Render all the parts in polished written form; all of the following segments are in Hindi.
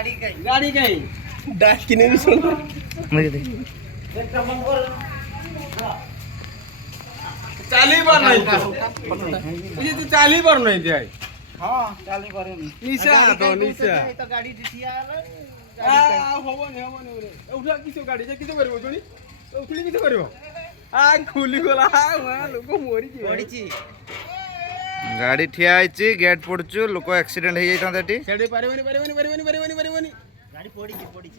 गाड़ी कहीं डाक किने भी सुन मुझे दे चाली बार नहीं मुझे तो चाली बार नहीं जाए हां चाली करे निशा तो निशा तो गाड़ी दिसिया होबनी रे उठा किसो गाड़ी जे किसो करबो जोनी उठली किसो करबो आ खुली गला आ लोक मोरी छी गाड़ी ठिया आइची गेट पड़चु लोक एक्सीडेंट हे जाइता एटी सेडी परबनी गाड़ी पड़ी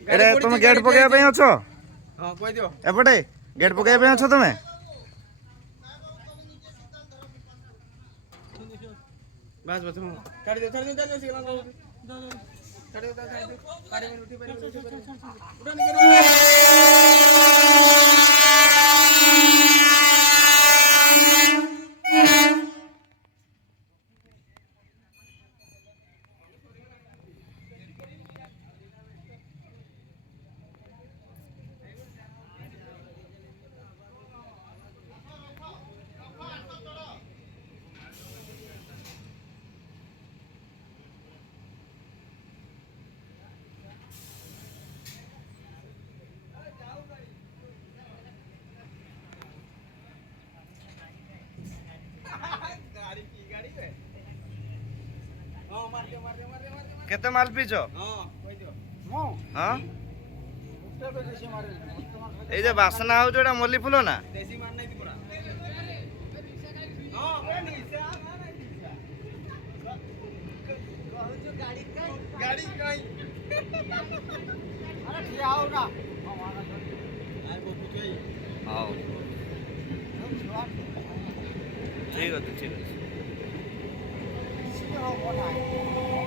अरे तुम गेट पकाय पे अछो हां कोइ दियो एपटे गेट पकाय पे अछो तुमे बस काट दे छाड़ दे सिगला छाड़ दे गाड़ी में उठी उठा केते माल पीछो हां कोइ दियो हां उठे पे दिसि मारे ए जे बासना हो जोडा मोली फुलो ना देसी मार नहीं पूरा हां कोइ निशा कहू जो गाड़ी कहीं अरे ठिया हो ना आइ को पुछई हां ठीक है हो बोला